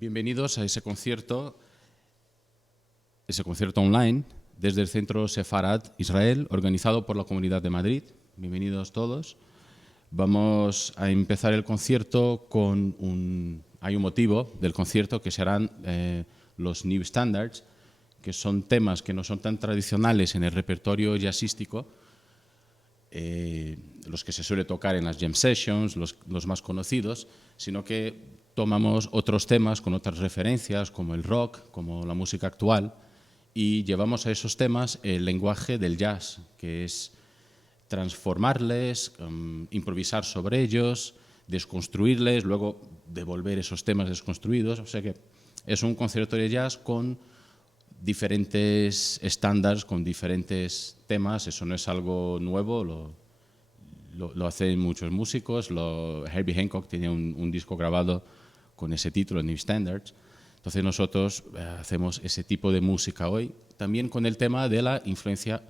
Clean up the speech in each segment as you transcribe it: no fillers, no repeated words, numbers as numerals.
Bienvenidos a ese concierto online desde el Centro Sefarad Israel, organizado por la Comunidad de Madrid. Bienvenidos todos. Vamos a empezar el concierto hay un motivo del concierto que serán los New Standards, que son temas que no son tan tradicionales en el repertorio jazzístico, los que se suele tocar en las jam sessions, los más conocidos, sino que tomamos otros temas con otras referencias, como el rock, como la música actual, y llevamos a esos temas el lenguaje del jazz, que es transformarles, improvisar sobre ellos, desconstruirles, luego devolver esos temas desconstruidos. O sea que es un concierto de jazz con diferentes estándares, con diferentes temas. Eso no es algo nuevo, lo hacen muchos músicos. Herbie Hancock tenía un disco grabado con ese título, New Standards. Entonces nosotros hacemos ese tipo de música hoy, también con el tema de la influencia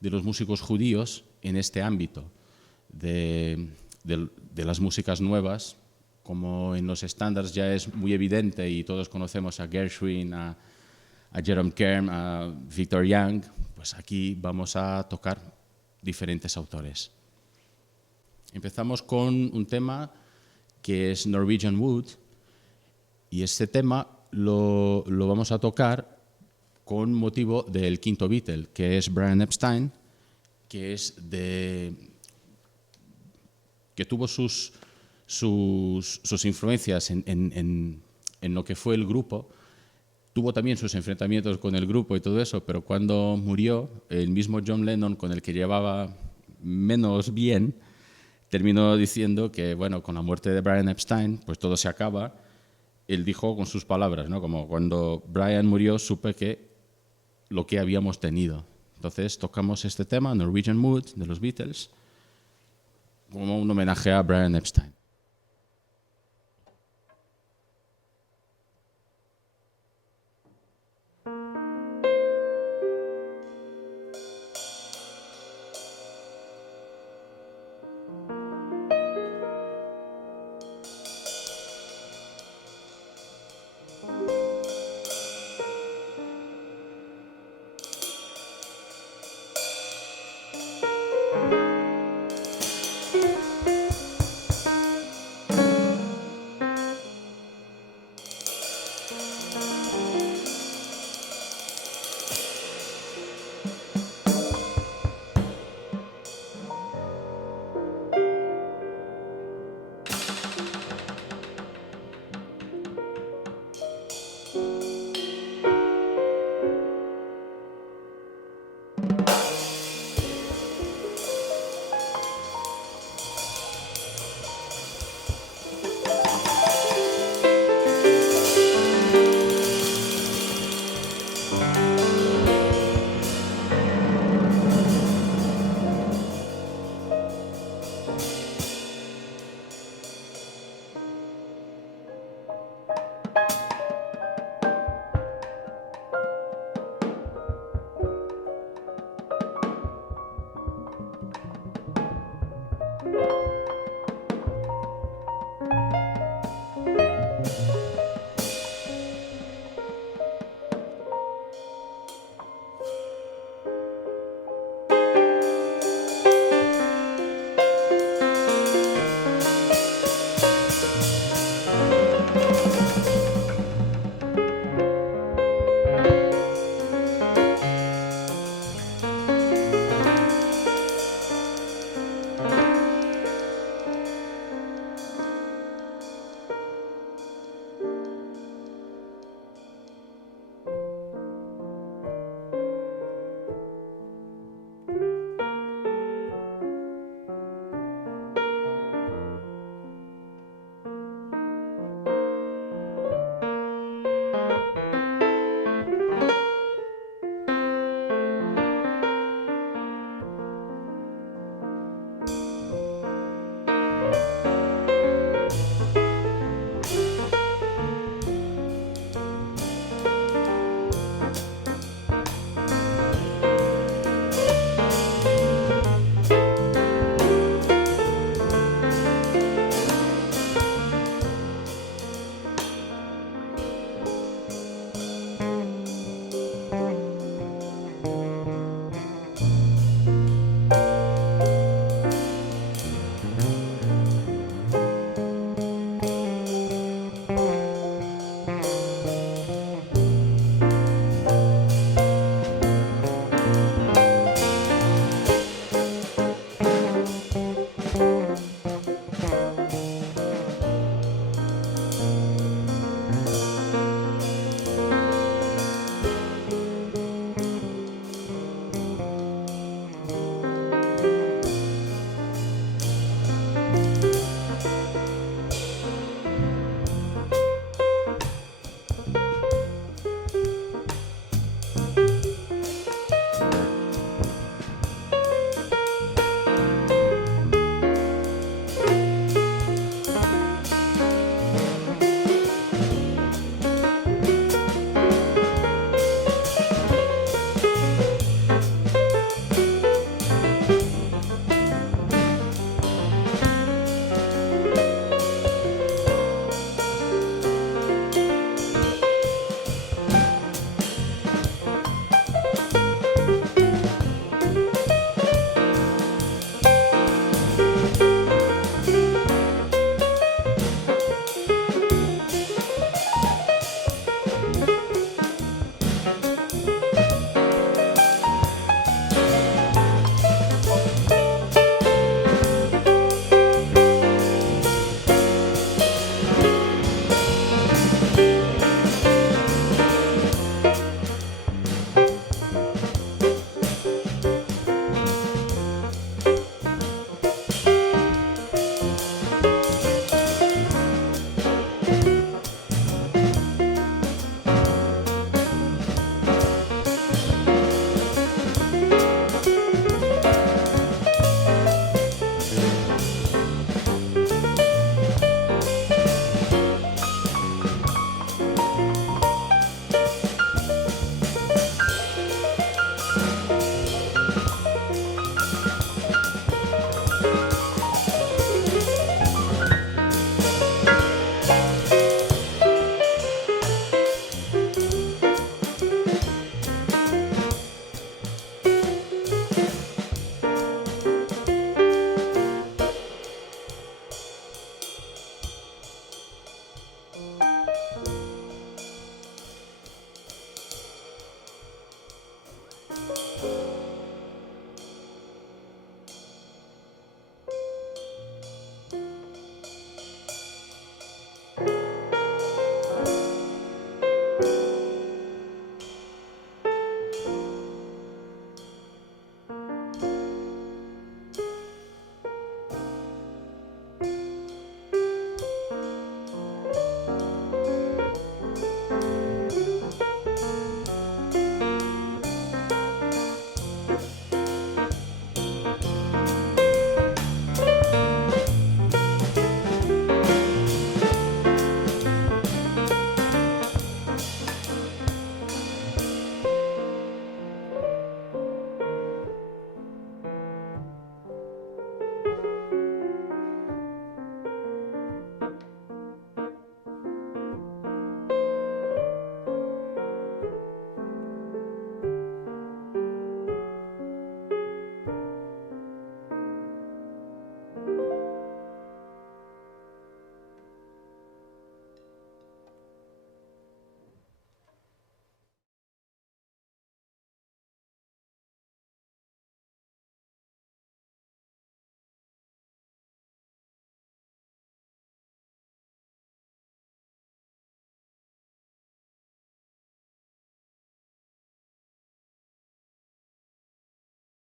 de los músicos judíos en este ámbito, de las músicas nuevas. Como en los estándares ya es muy evidente y todos conocemos a Gershwin, a Jerome Kern, a Victor Young, pues aquí vamos a tocar diferentes autores. Empezamos con un tema que es Norwegian Wood, y este tema lo vamos a tocar con motivo del quinto Beatle, que es Brian Epstein, que tuvo sus influencias en lo que fue el grupo. Tuvo también sus enfrentamientos con el grupo y todo eso, pero cuando murió, el mismo John Lennon, con el que llevaba menos bien, terminó diciendo que, bueno, con la muerte de Brian Epstein, pues todo se acaba. Él dijo con sus palabras, ¿no? Como cuando Brian murió, supe que lo que habíamos tenido. Entonces tocamos este tema, Norwegian Wood, de los Beatles, como un homenaje a Brian Epstein.